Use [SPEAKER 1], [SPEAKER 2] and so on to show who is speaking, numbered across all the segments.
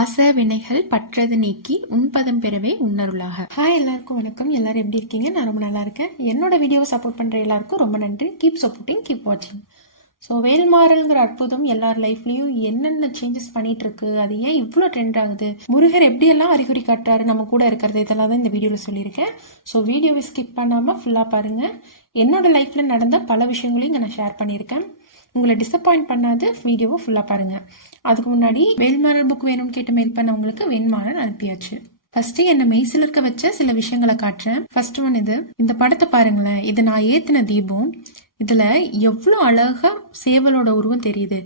[SPEAKER 1] பாச வினைகள் பற்றது நீக்கி உண்பதம் பெறவே உன்னருளாக. ஹாய் எல்லாருக்கும் வணக்கம். எல்லாரும் எப்படி இருக்கீங்க? நான் ரொம்ப நல்லா இருக்கேன். என்னோட வீடியோவை சப்போர்ட் பண்ணுற எல்லாருக்கும் ரொம்ப நன்றி. கீப் சப்போர்ட்டிங் கீப் வாட்சிங் ஸோ வேல்மாறல்ங்கிற அற்புதம் எல்லார் லைஃப்லயும் என்னென்ன சேஞ்சஸ் பண்ணிட்டு இருக்கு அது ஏன் இவ்வளோ ட்ரெண்ட் ஆகுது? முருகர் எப்படியெல்லாம் அறிகுறி காட்டுறாரு? நம்ம கூட இருக்கிறது இதெல்லாம் தான் இந்த வீடியோவில் சொல்லியிருக்கேன். ஸோ வீடியோவை ஸ்கிப் பண்ணாமல் ஃபுல்லாக பாருங்க. என்னோட லைஃப்ல நடந்த பல விஷயங்களையும் இங்கே நான் ஷேர் பண்ணியிருக்கேன். உங்களை டிசப்பாயிண்ட் பண்ணாது வீடியோவை ஃபுல்லாக பாருங்கள் அதுக்கு முன்னாடி வேல்மாரல் புக் வேணும்னு கேட்டு மெயில் பண்ணவங்களுக்கு வேல்மாறல் அனுப்பியாச்சு. ஃபர்ஸ்ட் என்ன மெய்சில் இருக்க வச்ச சில விஷயங்களை காட்டுறேன். ஃபர்ஸ்ட் ஒன் இது. இந்த படத்தை பாருங்களேன். இது நான் ஏத்தின தீபம். இதுல எவ்வளோ அழகா சேவலோட உருவம் தெரியுது.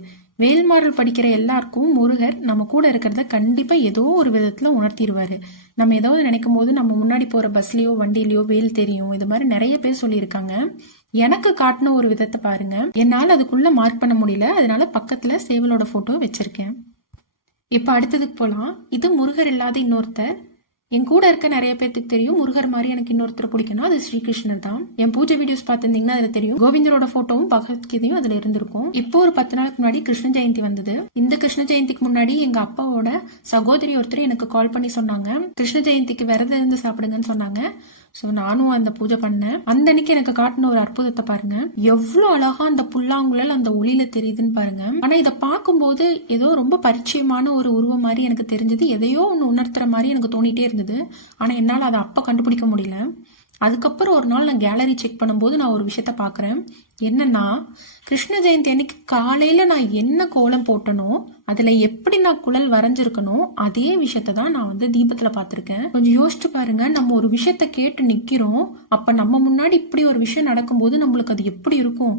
[SPEAKER 1] வேல்மாறல் படிக்கிற எல்லாருக்கும் முருகர் நம்ம கூட இருக்கிறத கண்டிப்பாக ஏதோ ஒரு விதத்தில் உணர்த்திடுவார். நம்ம ஏதாவது நினைக்கும் போது நம்ம முன்னாடி போகிற பஸ்லேயோ வண்டியிலையோ வேல் தெரியும். இது மாதிரி நிறைய பேர் சொல்லியிருக்காங்க. எனக்கு காட்டின ஒரு விதத்தை பாருங்க. என்னால் அதுக்குள்ள மார்க் பண்ண முடியல. அதனால பக்கத்துல சேவலோட போட்டோ வச்சிருக்கேன். இப்ப அடுத்ததுக்கு போலாம். இது முருகர் இல்லாத இன்னொருத்தர். என் கூட இருக்க நிறைய பேர்த்துக்கு தெரியும். முருகர் மாதிரி எனக்கு இன்னொருத்தர் பிடிக்கணும் அது ஸ்ரீகிருஷ்ணர் தான். என் பூஜை வீடியோஸ் பார்த்திருந்தீங்கன்னா அதுல தெரியும். கோவிந்தரோட போட்டோவும் பகவத்கீதையும் அதுல இருந்திருக்கும். இப்போ ஒரு பத்து நாளுக்கு முன்னாடி கிருஷ்ண ஜெயந்தி வந்தது. இந்த கிருஷ்ண ஜெயந்திக்கு முன்னாடி எங்க அப்பாவோட சகோதரி ஒருத்தர் எனக்கு கால் பண்ணி சொன்னாங்க. கிருஷ்ண ஜெயந்திக்கு விரதம் இருந்து சாப்பிடுங்கன்னு சொன்னாங்க. ஸோ நானும் அந்த பூஜை பண்ணேன். அந்த அன்னைக்கு எனக்கு காட்டின ஒரு அற்புதத்தை பாருங்க. எவ்வளோ அழகா அந்த புல்லாங்குழல் அந்த ஒளியில தெரியுதுன்னு பாருங்க. ஆனா இதை பார்க்கும்போது ஏதோ ரொம்ப பரிச்சயமான ஒரு உருவம் மாதிரி எனக்கு தெரிஞ்சது. எதையோ ஒன்று உணர்த்துற மாதிரி எனக்கு தோணிட்டே இருந்தது. ஆனா என்னால் அதை அப்போ கண்டுபிடிக்க முடியல. அதுக்கப்புறம் ஒரு நாள் நான் கேலரி செக் பண்ணும்போது நான் ஒரு விஷயத்த பார்க்குறேன். என்னன்னா கிருஷ்ண ஜெயந்தி அன்னைக்கு காலையில் நான் என்ன கோலம் போட்டனோ அதில் எப்படி நான் குழல் வரைஞ்சிருக்கனோ அதே விஷயத்த தான் நான் வந்து தீபத்தில் பார்த்துருக்கேன். கொஞ்சம் யோசிச்சு பாருங்க நம்ம ஒரு விஷயத்த கேட்டு நிற்கிறோம் அப்போ நம்ம முன்னாடி இப்படி ஒரு விஷயம் நடக்கும்போது நம்மளுக்கு அது எப்படி இருக்கும்?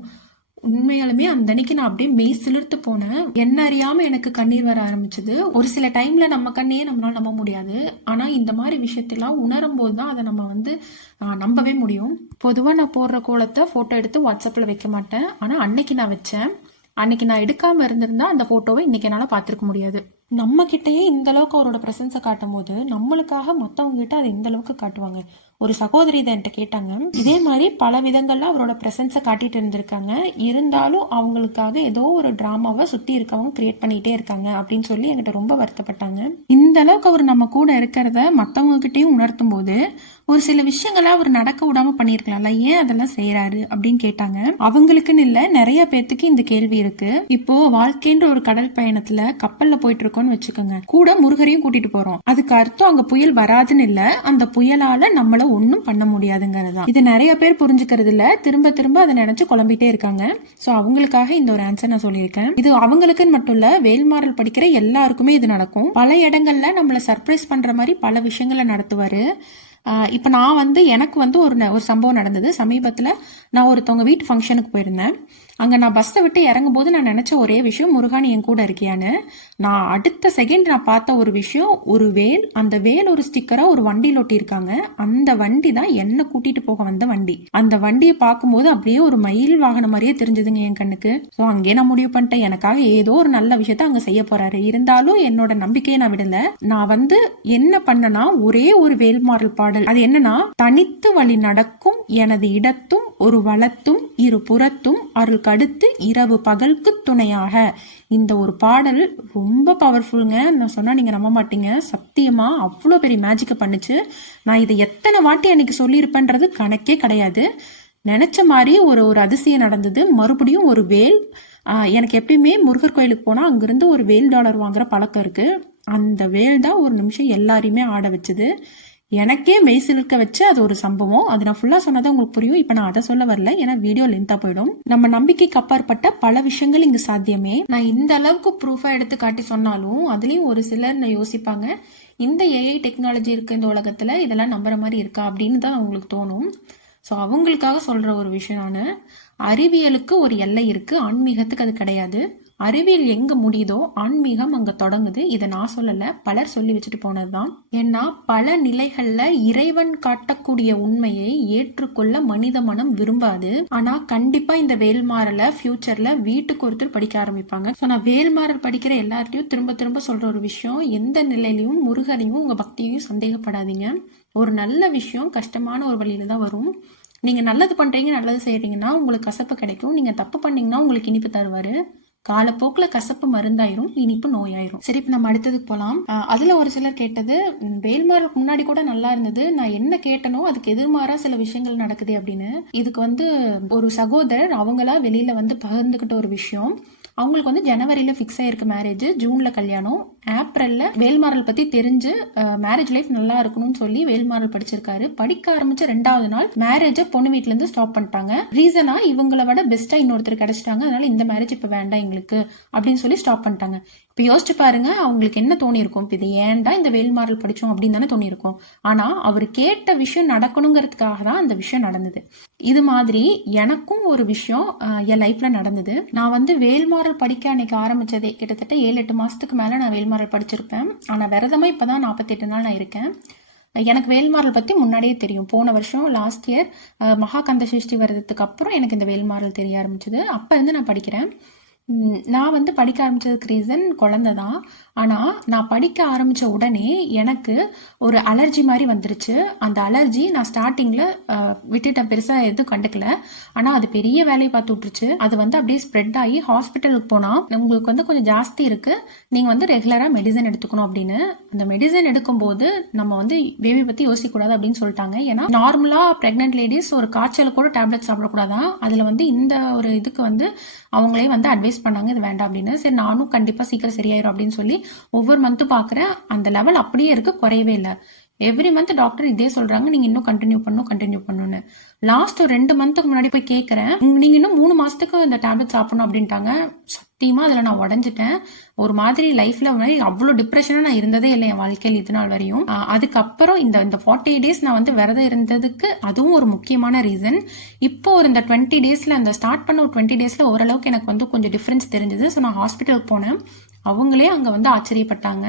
[SPEAKER 1] உண்மையாலுமே அந்த அன்னைக்கு நான் அப்படியே மெய் சிலிர்த்து போனேன். என்ன அறியாம எனக்கு கண்ணீர் வர ஆரம்பிச்சது. ஒரு சில டைம்ல நம்ம கண்ணையே நம்மளால நம்ப முடியாது. ஆனா இந்த மாதிரி விஷயத்தெல்லாம் உணரும் போது தான் அதை நம்ம வந்து நம்பவே முடியும். பொதுவா நான் போடுற கோலத்தை போட்டோ எடுத்து வாட்ஸ்அப்ல வைக்க மாட்டேன். ஆனா அன்னைக்கு நான் வச்சேன். அன்னைக்கு நான் எடுக்காம இருந்திருந்தா அந்த போட்டோவை இன்னைக்கு என்னால பாத்திருக்க முடியாது. நம்ம கிட்டயே இந்த அளவுக்கு அவரோட பிரசன்ஸை காட்டும் போது நம்மளுக்காக மத்தவங்க கிட்ட அதை இந்த அளவுக்கு காட்டுவாங்க. ஒரு சகோதரி இதை என்கிட்ட கேட்டாங்க. இதே மாதிரி பல விதங்கள்ல அவரோட பிரசன்ஸை காட்டிட்டு இருந்திருக்காங்க. இருந்தாலும் அவங்களுக்காக ஏதோ ஒரு டிராமாவை சுத்தி இருக்கவங்க கிரியேட் பண்ணிட்டே இருக்காங்க அப்படின்னு சொல்லி என்கிட்ட ரொம்ப வருத்தப்பட்டாங்க. இந்த அளவுக்கு அவர் நம்ம கூட இருக்கிறத மத்தவங்க கிட்டயும் உணர்த்தும் போது ஒரு சில விஷயங்களை அவர் நடக்க விடாம பண்ணிருக்கலாம்ல ஏன் அதெல்லாம் செய்யறாரு அப்படின்னு கேட்டாங்க. அவங்களுக்குன்னு இல்ல நிறைய பேர்த்துக்கு இந்த கேள்வி இருக்கு. இப்போ வாழ்க்கைன்ற ஒரு கடல் பயணத்துல கப்பல்ல போயிட்டு இருக்கோம்னு வச்சுக்கோங்க. கூட முருகரையும் கூட்டிட்டு போறோம். அதுக்கு அர்த்தம் அங்க புயல் வராதுன்னு இல்ல. அந்த புயலால நம்மள ஒண்ணும் பண்ண முடியாதுங்கிறது இது நிறைய பேர் புரிஞ்சுக்கிறது இல்ல திரும்ப திரும்ப அதை நினைச்சு குழம்பிட்டே இருக்காங்க. சோ அவங்களுக்காக இந்த ஒரு ஆன்சர் நான் சொல்லியிருக்கேன். இது அவங்களுக்குன்னு மட்டும் இல்ல வேல்மாறல் படிக்கிற எல்லாருக்குமே இது நடக்கும். பல இடங்கள்ல நம்மள சர்ப்ரைஸ் பண்ற மாதிரி பல விஷயங்களை நடத்துவாரு. இப்போ நான் வந்து எனக்கு வந்து ஒரு ந- ஒரு சம்பவம் நடந்தது. சமீபத்தில் நான் ஒருத்தவங்க வீட்டு ஃபங்க்ஷனுக்கு போயிருந்தேன். அங்கே நான் பஸ்ஸை விட்டு இறங்கும் போது நான் நினச்ச ஒரே விஷயம் முருகானி என் கூட இருக்கியான்னு. நான் அடுத்த செகண்ட் நான் பார்த்த ஒரு விஷயம் ஒரு வேல் அந்த வேல் ஒரு ஸ்டிக்கராக ஒரு வண்டியில் ஒட்டியிருக்காங்க அந்த வண்டி தான் என்னை கூட்டிட்டு போக வந்த வண்டி. அந்த வண்டியை பார்க்கும்போது அப்படியே ஒரு மயில் வாகனம் மாதிரியே தெரிஞ்சதுங்க என் கண்ணுக்கு. ஸோ அங்கே நான் முடிவு பண்ணிட்டேன். எனக்காக ஏதோ ஒரு நல்ல விஷயத்த அங்கே செய்ய போறாரு. இருந்தாலும் என்னோட நம்பிக்கையை நான் விடல. நான் வந்து என்ன பண்ணனா ஒரே ஒரு வேல்மாறல் பாடல். அது என்னன்னா தனித்து வழி நடக்கும் எனது இடத்தும் ஒரு வளத்தும் இரு புறத்தும் அருள் கடுத்து இரவு பகலுக்கு துணையாக. இந்த ஒரு பாடல் ரொம்ப பவர்ஃபுல்லுங்க நான் சொன்னால் நீங்கள் நம்ப மாட்டீங்க. சத்தியமாக அவ்வளோ பெரிய மேஜிக்கை பண்ணுச்சு. நான் இதை எத்தனை வாட்டி அன்னைக்கு சொல்லியிருப்பேன்றது கணக்கே கிடையாது. நினச்ச மாதிரி ஒரு ஒரு அதிசயம் நடந்தது. மறுபடியும் ஒரு வேல் எனக்கு எப்பயுமே முருகர் கோயிலுக்கு போனால் அங்கேருந்து ஒரு வேல் டாலர் வாங்குற பழக்கம் இருக்குது அந்த வேல் தான் ஒரு நிமிஷம் எல்லாரையுமே ஆட வச்சது. எனக்கே மெய்சிலிருக்க வச்சு அது ஒரு சம்பவம். அது நான் ஃபுல்லா சொன்னதை உங்களுக்கு புரியும். இப்ப நான் அதை சொல்ல வரல. ஏன்னா வீடியோ லென்த்தா போயிடும். நம்ம நம்பிக்கைக்கு அப்பாற்பட்ட பல விஷயங்கள் இங்க சாத்தியமே. நான் இந்த அளவுக்கு ப்ரூஃபா எடுத்து காட்டி சொன்னாலும் அதுலயும் ஒரு சிலர் நான் யோசிப்பாங்க இந்த ஏஐ டெக்னாலஜி இருக்கு இந்த உலகத்துல இதெல்லாம் நம்புற மாதிரி இருக்கா அப்படின்னு தான் அவங்களுக்கு தோணும். ஸோ அவங்களுக்காக சொல்ற ஒரு விஷயம் நான் அறிவியலுக்கு ஒரு எல்லை இருக்கு. ஆன்மீகத்துக்கு அது கிடையாது. அறிவியல் எங்க முடியுதோ ஆன்மீகம் அங்க தொடங்குது. இதை நான் சொல்லல. பலர் சொல்லி வச்சுட்டு போனதுதான். ஏன்னா பல நிலைகள்ல இறைவன் காட்டக்கூடிய உண்மையை ஏற்றுக்கொள்ள மனித மனம் விரும்பாது. ஆனா கண்டிப்பா இந்த வேல்மாறல ஃபியூச்சர்ல வீட்டுக்கு ஒருத்தர் படிக்க ஆரம்பிப்பாங்க. ஸோ நான் வேல்மாறல் படிக்கிற எல்லார்ட்டையும் திரும்ப திரும்ப சொல்ற ஒரு விஷயம் எந்த நிலையிலையும் முருகனையும் உங்க பக்தியையும் சந்தேகப்படாதீங்க. ஒரு நல்ல விஷயம் கஷ்டமான ஒரு வழியில தான் வரும். நீங்க நல்லது பண்றீங்க நல்லது செய்கிறீங்கன்னா உங்களுக்கு கசப்பு கிடைக்கும். நீங்க தப்பு பண்ணீங்கன்னா உங்களுக்கு இனிப்பு தருவாரு. காலப்போக்கில் கசப்பு மருந்தாயிரும் இனிப்பு நோயாயிரும். சரி இப்போ நம்ம அடுத்ததுக்கு போகலாம் அதில் ஒரு சிலர் கேட்டது ம், முன்னாடி கூட நல்லா இருந்தது. நான் என்ன கேட்டனோ அதுக்கு எதிர்மாறா சில விஷயங்கள் நடக்குது அப்படின்னு. இதுக்கு வந்து ஒரு சகோதரர் அவங்களா வெளியில வந்து பகிர்ந்துக்கிட்ட ஒரு விஷயம். அவங்களுக்கு வந்து ஜனவரியில் ஃபிக்ஸ் ஆயிருக்கு மேரேஜ் ஜூனில் கல்யாணம். ஏப்ரலில் வேல்மாரல் பற்றி தெரிஞ்சு மேரேஜ் லைஃப் நல்லா இருக்கணும்னு சொல்லி வேல்மாறல் படிச்சிருக்காரு. படிக்க ஆரம்பிச்ச ரெண்டாவது நாள் மேரேஜை பொண்ணு வீட்டிலேருந்து ஸ்டாப் பண்ணிட்டாங்க. ரீசனா இவங்கள விட பெஸ்ட்டாக இன்னொருத்தர் கிடைச்சிட்டாங்க. அதனால இந்த மேரேஜ் இப்போ வேண்டாம் எங்களுக்கு அப்படின்னு சொல்லி ஸ்டாப் பண்ணிட்டாங்க. இப்போ யோசிச்சு பாருங்க அவங்களுக்கு என்ன தோணியிருக்கும்? இப்போ இது ஏன்டா இந்த வேல்மாரல் படித்தோம் அப்படின்னு தானே தோணியிருக்கும். ஆனால் அவர் கேட்ட விஷயம் நடக்கணுங்கிறதுக்காக தான் அந்த விஷயம் நடந்தது. இது மாதிரி எனக்கும் ஒரு விஷயம் என் லைஃப்பில் நடந்தது. நான் வந்து வேல்மாறல் படிக்க அன்னைக்கு ஆரம்பித்ததே கிட்டத்தட்ட ஏழு எட்டு மாதத்துக்கு மேலே நான் வேல்மாரல் படிச்சிருப்பேன். ஆனா இப்போ இப்பதான் நாற்பத்தெட்டு நாள் நான் இருக்கேன். எனக்கு வேல்மாரல் பத்தி முன்னாடியே தெரியும். போன வருஷம் லாஸ்ட் இயர் மகாகந்த சஷ்டி விரதத்துக்கு அப்புறம் எனக்கு இந்த வேல்மாரல் தெரிய ஆரம்பிச்சது. அப்ப இருந்து நான் படிக்கிறேன். நான் வந்து படிக்க ஆரம்பித்ததுக்கு ரீசன் குழந்தை தான். ஆனால் நான் படிக்க ஆரம்பித்த உடனே எனக்கு ஒரு அலர்ஜி மாதிரி வந்துருச்சு. அந்த அலர்ஜி நான் ஸ்டார்டிங்கில் விட்டுட்டேன். பெருசாக எதுவும் கண்டுக்கல. ஆனால் அது பெரிய வேலையை பார்த்து விட்டுருச்சு. அது வந்து அப்படியே ஸ்ப்ரெட் ஆகி ஹாஸ்பிட்டலுக்கு போனால் உங்களுக்கு வந்து கொஞ்சம் ஜாஸ்தி இருக்குது நீங்கள் வந்து ரெகுலராக மெடிசன் எடுத்துக்கணும் அப்படின்னு. அந்த மெடிசன் எடுக்கும்போது நம்ம வந்து பேபி பற்றி யோசிக்கக்கூடாது அப்படின்னு சொல்லிட்டாங்க. ஏன்னா நார்மலாக ப்ரெக்னென்ட் லேடிஸ் ஒரு காய்ச்சல் கூட டேப்லெட் சாப்பிடக்கூடாதான். அதில் வந்து இந்த ஒரு இதுக்கு வந்து அவங்களே வந்து அட்வைஸ் பண்ணாங்க இது வேண்டாம் அப்படின்னு. சரி நானும் கண்டிப்பாக சீக்கிரம் சரியாயிரும் அப்படின்னு சொல்லி ஒவ்வொரு மந்த்தும் பார்க்குறேன் அந்த லெவல் அப்படியே இருக்கு குறையவே இல்லை. எவ்ரி மந்த் டாக்டர் இதே சொல்றாங்க நீங்க இன்னும் கண்டினியூ பண்ணும் கண்டினியூ பண்ணுன்னு லாஸ்ட் ஒரு ரெண்டு மந்த்துக்கு முன்னாடி போய் கேட்கறேன் நீங்க இன்னும் மூணு மாசத்துக்கு இந்த டேப்லெட் சாப்பிடணும் அப்படின்ட்டாங்க. சத்தியமாக அதுல நான் உடஞ்சிட்டேன். ஒரு மாதிரி லைஃப்ல அவ்வளோ டிப்ரெஷனா நான் இருந்ததே இல்லை என் வாழ்க்கையில் இது நாள் வரையும். அதுக்கப்புறம் இந்த இந்த ஃபார்ட்டி டேஸ் நான் வந்து விரதம் இருந்ததுக்கு அதுவும் ஒரு முக்கியமான ரீசன் இப்போ ஒரு இந்த டுவெண்ட்டி டேஸ்ல அந்த ஸ்டார்ட் பண்ண ஒரு டுவெண்ட்டி டேஸ்ல ஓரளவுக்கு எனக்கு வந்து கொஞ்சம் டிஃபரன்ஸ் தெரிஞ்சது. ஸோ நான் ஹாஸ்பிட்டலுக்கு போனேன். அவங்களே அங்க வந்து ஆச்சரியப்பட்டாங்க.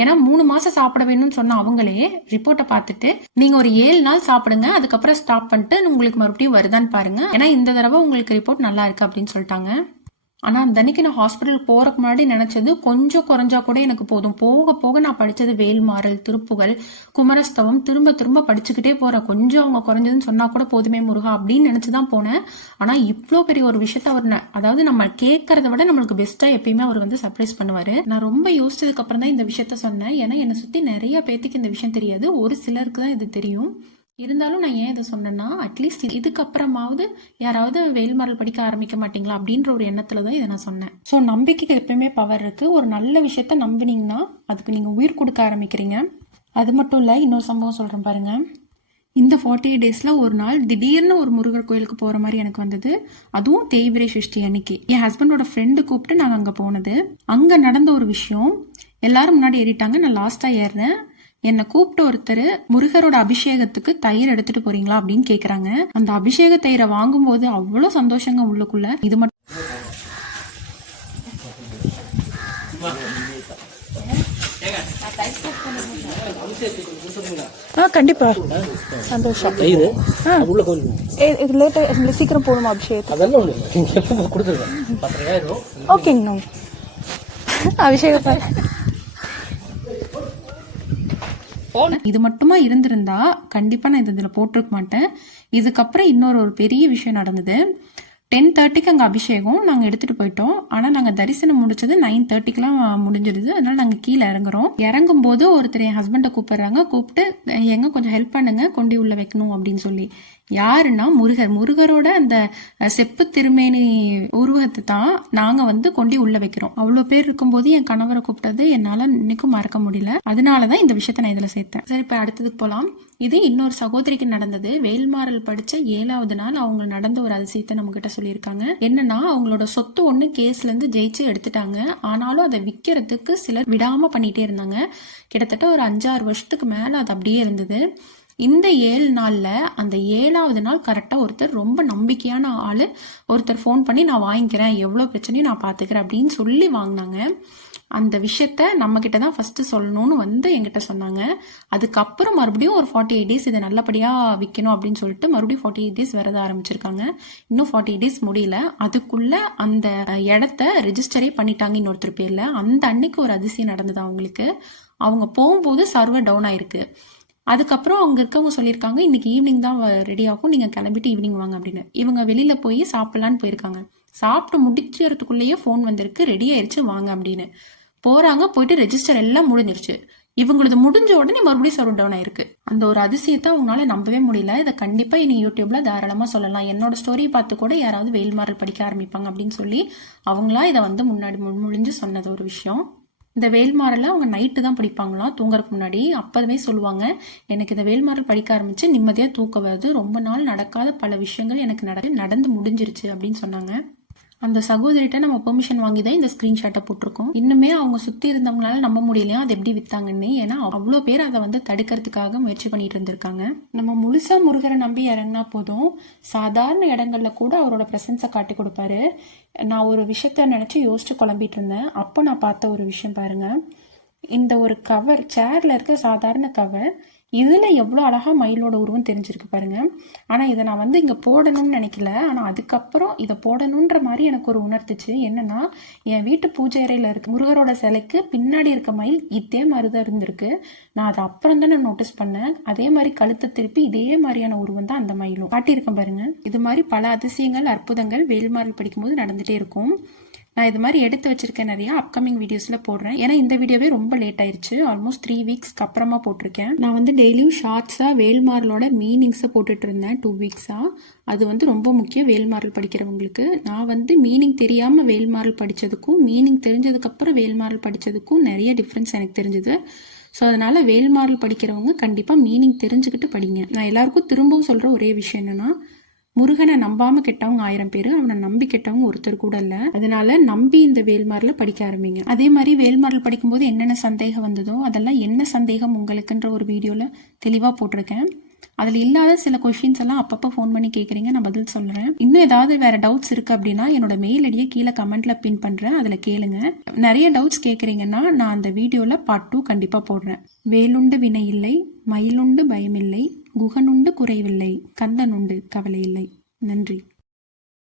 [SPEAKER 1] ஏன்னா மூணு மாசம் சாப்பிட வேணும்னு சொன்ன அவங்களே ரிப்போர்ட்டை பார்த்துட்டு நீங்க ஒரு ஏழு நாள் சாப்பிடுங்க அதுக்கப்புறம் ஸ்டாப் பண்ணிட்டு உங்களுக்கு மறுபடியும் வருதான்னு பாருங்க. ஏன்னா இந்த தடவை உங்களுக்கு ரிப்போர்ட் நல்லா இருக்கு அப்படின்னு சொல்லிட்டாங்க. ஆனா அந்த அன்னைக்கு நான் ஹாஸ்பிட்டல் போகிறக்கு முன்னாடி நினைச்சது கொஞ்சம் குறைஞ்சா கூட எனக்கு போதும். போக போக நான் படிச்சது வேல்மாறல் திருப்புகள் குமரஸ்தவம் திரும்ப திரும்ப படிச்சுக்கிட்டே போகிறேன் கொஞ்சம் அவங்க குறைஞ்சதுன்னு சொன்னா கூட போதுமே முருகா அப்படின்னு நினைச்சுதான் போனேன். ஆனா இவ்வளோ பெரிய ஒரு விஷயத்த அவர் ந- அதாவது நம்ம கேட்கறத விட நம்மளுக்கு பெஸ்டா எப்பயுமே அவர் வந்து சர்ப்ரைஸ் பண்ணுவாரு. நான் ரொம்ப யோசிச்சதுக்கு அப்புறம் தான் இந்த விஷயத்த சொன்னேன். ஏன்னா என்னை சுத்தி நிறைய பேத்துக்கு இந்த விஷயம் தெரியாது. ஒரு சிலருக்கு தான் இது தெரியும். இருந்தாலும் நான் ஏன் இதை சொன்னேன்னா அட்லீஸ்ட் இதுக்கப்புறமாவது யாராவது வேல்மரல் படிக்க ஆரம்பிக்க மாட்டீங்களா அப்படின்ற ஒரு எண்ணத்துல தான் இதை நான் சொன்னேன். ஸோ நம்பிக்கைக்கு எப்பயுமே பவர் இருக்கு. ஒரு நல்ல விஷயத்த நம்பினீங்கன்னா அதுக்கு நீங்க உயிர் கொடுக்க ஆரம்பிக்கிறீங்க. அது மட்டும் இல்லை இன்னொரு சம்பவம் சொல்கிறேன் பாருங்க. இந்த ஃபார்ட்டி எயிட் டேஸில் ஒரு நாள் திடீர்னு ஒரு முருகர் கோயிலுக்கு போகிற மாதிரி எனக்கு வந்தது. அதுவும் தேய்பிரை சிருஷ்டி அன்னைக்கு. என் ஹஸ்பண்டோட ஃப்ரெண்டு கூப்பிட்டு நாங்கள் அங்கே போனது. அங்கே நடந்த ஒரு விஷயம் எல்லாரும் முன்னாடி ஏறிட்டாங்க. நான் லாஸ்ட்டாக ஏறினேன். என்னை கூப்பிட்ட ஒருத்தர் முருகரோட அபிஷேகத்துக்கு தயிர் எடுத்துட்டு போறீங்களா அப்படின்னு கேக்குறாங்க. அந்த அபிஷேக தயிரை வாங்கும்போது அவ்வளோ சந்தோஷங்க உள்ளுக்குள்ள. இது மட்டும்
[SPEAKER 2] ஆ கண்டிப்பா. சந்தோஷம். இது லேட்டாக சீக்கிரம் போகணுமா அபிஷேகத்துக்கு?
[SPEAKER 3] அதெல்லாம்
[SPEAKER 2] ஓகேங்கண்ணா அபிஷேகம்
[SPEAKER 1] இது மட்டுமா இருந்திருந்தா கண்டிப்பா நான் இது இதுல போட்டிருக்க மாட்டேன். இதுக்கப்புறம் இன்னொரு ஒரு பெரிய விஷயம் நடந்தது. டென் தேர்ட்டிக்கு அங்கே அபிஷேகம் நாங்கள் எடுத்துகிட்டு போயிட்டோம். ஆனால் நாங்கள் தரிசனம் முடிச்சது நைன் தேர்ட்டிக்கெலாம் முடிஞ்சிருது. அதனால நாங்கள் கீழே இறங்குறோம். இறங்கும் போது ஒருத்தர் என் ஹஸ்பண்டை கூப்பிடுறாங்க. கூப்பிட்டு எங்க கொஞ்சம் ஹெல்ப் பண்ணுங்க. கொண்டு உள்ள வைக்கணும் அப்படின்னு சொல்லி. யாருன்னா முருகர். முருகரோட அந்த செப்பு திருமேனி உருவத்தை தான் நாங்க வந்து கொண்டு உள்ள வைக்கிறோம். அவ்வளோ பேர் இருக்கும்போது என் கணவரை கூப்பிட்டது என்னால இன்னைக்கும் மறக்க முடியல. அதனாலதான் இந்த விஷயத்த நான் இதுல சேர்த்தேன். சரி இப்ப அடுத்ததுக்கு போலாம். இது இன்னொரு சகோதரிக்கு நடந்தது. வேல்மாறல் படிச்ச ஏழாவது நாள் அவங்க நடந்த ஒரு அதிசயத்தை நம்ம கிட்ட சொல்லியிருக்காங்க. என்னன்னா அவங்களோட சொத்து ஒண்ணு கேஸ்ல இருந்து ஜெயிச்சு எடுத்துட்டாங்க. ஆனாலும் அதை விற்கிறதுக்கு சிலர் விடாம பண்ணிட்டே இருந்தாங்க. கிட்டத்தட்ட ஒரு அஞ்சாறு வருஷத்துக்கு மேல அது அப்படியே இருந்தது. இந்த ஏழு நாளில் அந்த ஏழாவது நாள் கரெக்டாக ஒருத்தர் ரொம்ப நம்பிக்கையான ஆள் ஒருத்தர் ஃபோன் பண்ணி நான் வாங்கிக்கிறேன் எவ்வளோ பிரச்சனையும் நான் பார்த்துக்கிறேன் அப்படின்னு சொல்லி வாங்கினாங்க. அந்த விஷயத்த நம்ம கிட்ட தான் ஃபர்ஸ்ட் சொல்லணும்னு வந்து என்கிட்ட சொன்னாங்க. அதுக்கப்புறம் மறுபடியும் ஒரு ஃபார்ட்டி எயிட் டேஸ் இதை நல்லபடியா விற்கணும் அப்படின்னு சொல்லிட்டு மறுபடியும் ஃபார்ட்டி எயிட் டேஸ் விரத ஆரம்பிச்சிருக்காங்க. இன்னும் ஃபார்ட்டி எயிட் டேஸ் முடியல. அதுக்குள்ள அந்த இடத்த ரெஜிஸ்டரே பண்ணிட்டாங்க இன்னொருத்தர் பேர்ல. அந்த அன்னைக்கு ஒரு அதிசயம் நடந்தது அவங்களுக்கு. அவங்க போகும்போது சர்வர் டவுன் ஆயிருக்கு. அதுக்கப்புறம் அங்கே இருக்கவங்க சொல்லியிருக்காங்க இன்னைக்கு ஈவினிங் தான் ரெடி ஆகும். நீங்கள் கிளம்பிட்டு ஈவினிங் வாங்க அப்படின்னு. இவங்க வெளியில் போய் சாப்பிட்லான்னு போயிருக்காங்க. சாப்பிட்டு முடிக்கிறதுக்குள்ளேயே ஃபோன் வந்திருக்கு. ரெடி ஆயிடுச்சு வாங்க அப்படின்னு. போகிறாங்க போயிட்டு ரெஜிஸ்டர் எல்லாம் முடிஞ்சிருச்சு. இவங்களது முடிஞ்ச உடனே மறுபடியும் சர்வ் டவுன் ஆயிருக்கு. அந்த ஒரு அதிசயத்தை அவங்களால நம்பவே முடியல. இதை கண்டிப்பா இனி யூடியூப்ல தாராளமா சொல்லலாம். என்னோட ஸ்டோரி பார்த்து கூட யாராவது வெயில் மாறல் படிக்க ஆரம்பிப்பாங்க அப்படின்னு சொல்லி அவங்களா இதை வந்து முன்னாடி முன்மொழிஞ்சு சொன்னது ஒரு விஷயம். இந்த வேல்மாறலை அவங்க நைட்டு தான் படிப்பாங்களாம். தூங்குறதுக்கு முன்னாடி அப்போதுமே சொல்லுவாங்க. எனக்கு இந்த வேல்மாரல் படிக்க ஆரம்பிச்சு நிம்மதியாக தூக்க வருது. ரொம்ப நாள் நடக்காத பல விஷயங்கள் எனக்கு நட நடந்து முடிஞ்சிருச்சு அப்படின்னு சொன்னாங்க. அந்த சகோதரிகிட்ட நம்ம பெர்மிஷன் வாங்கி தான் இந்த ஸ்கிரீன்ஷாட்டை போட்டிருக்கோம். இன்னுமே அவங்க சுற்றி இருந்தவங்களால நம்ப முடியலையா? அது எப்படி வித்தாங்கன்னு? ஏன்னா அவ்வளோ பேர் அதை வந்து தடுக்கிறதுக்காக முயற்சி பண்ணிட்டு இருந்திருக்காங்க. நம்ம முழுசா முருகரை நம்பி இறங்கினா போதும். சாதாரண இடங்கள்ல கூட அவரோட பிரசன்ஸை காட்டி கொடுப்பாரு. நான் ஒரு விஷயத்த நினைச்சு யோசிச்சு குழம்பிட்டு இருந்தேன். அப்போ நான் பார்த்த ஒரு விஷயம் பாருங்க. இந்த ஒரு கவர் சேர்ல இருக்க சாதாரண கவர் இதில் எவ்வளோ அழகாக மயிலோட உருவம் தெரிஞ்சிருக்கு பாருங்கள் ஆனால் இதை நான் வந்து இங்கே போடணும்னு நினைக்கல. ஆனால் அதுக்கப்புறம் இதை போடணுன்ற மாதிரி எனக்கு ஒரு உணர்த்துச்சு. என்னென்னா என் வீட்டு பூஜை அறையில் இருக்க முருகரோட சிலைக்கு பின்னாடி இருக்க மயில் இதே மாதிரி தான் இருந்திருக்கு. நான் அதை அப்புறம் தான் நான் நோட்டீஸ் பண்ணேன். அதே மாதிரி கழுத்தை திருப்பி இதே மாதிரியான உருவம் தான் அந்த மயிலும். காட்டியிருக்கேன் பாருங்கள் இது மாதிரி பல அதிசயங்கள் அற்புதங்கள் வேல்மாரில் படிக்கும்போது நடந்துகிட்டே இருக்கும். நான் இது மாதிரி எடுத்து வச்சிருக்கேன் நிறைய அப்கமிங் வீடியோஸில் போடுறேன். ஏன்னா இந்த வீடியோவே ரொம்ப லேட் ஆயிருச்சு. ஆல்மோஸ்ட் த்ரீ வீக்ஸ்க்கு அப்புறமா போட்டிருக்கேன். நான் வந்து டெய்லியும் ஷார்ட்ஸாக வேல்மாரலோட மீனிங்ஸை போட்டுட்டு இருந்தேன் டூ வீக்ஸாக அது வந்து ரொம்ப முக்கியம் வேல்மாரல் படிக்கிறவங்களுக்கு. நான் வந்து மீனிங் தெரியாமல் வேல்மாரல் படித்ததுக்கும் மீனிங் தெரிஞ்சதுக்கப்புறம் வேல்மாரல் படிச்சதுக்கும் நிறைய டிஃப்ரென்ஸ் எனக்கு தெரிஞ்சது. ஸோ அதனால் வேல்மாரல் படிக்கிறவங்க கண்டிப்பாக மீனிங் தெரிஞ்சுக்கிட்டு படிங்க. நான் எல்லாருக்கும் திரும்பவும் சொல்கிற ஒரே விஷயம் என்னென்னா முருகனை நம்பாம கெட்டவங்க ஆயிரம் பேர் அவனை நம்பி கெட்டவங்க ஒருத்தர் கூட இல்ல. அதனால நம்பி இந்த வேல்மாரில் படிக்க ஆரம்பிங்க. அதே மாதிரி வேல்மாரல் படிக்கும்போது என்னென்ன சந்தேகம் வந்ததோ அதெல்லாம் என்ன சந்தேகம் உங்களுக்குன்ற ஒரு வீடியோல தெளிவா போட்டிருக்கேன். அதில் இல்லாத சில கொஷின்ஸ் எல்லாம் அப்பப்போ ஃபோன் பண்ணி கேட்குறீங்க நான் பதில் சொல்கிறேன் இன்னும் ஏதாவது வேற டவுட்ஸ் இருக்குது அப்படின்னா என்னோட மெயில் ஐடியை கீழே கமெண்ட்ல பின் பண்ணுறேன் அதில் கேளுங்க. நிறைய டவுட்ஸ் கேட்குறீங்கன்னா நான் அந்த வீடியோவில் பார்ட் டூ கண்டிப்பாக போடுறேன். வேலுண்டு வினை இல்லை மயிலுண்டு பயமில்லை குகனுண்டு குறைவில்லை கந்தனுண்டு கவலை இல்லை நன்றி.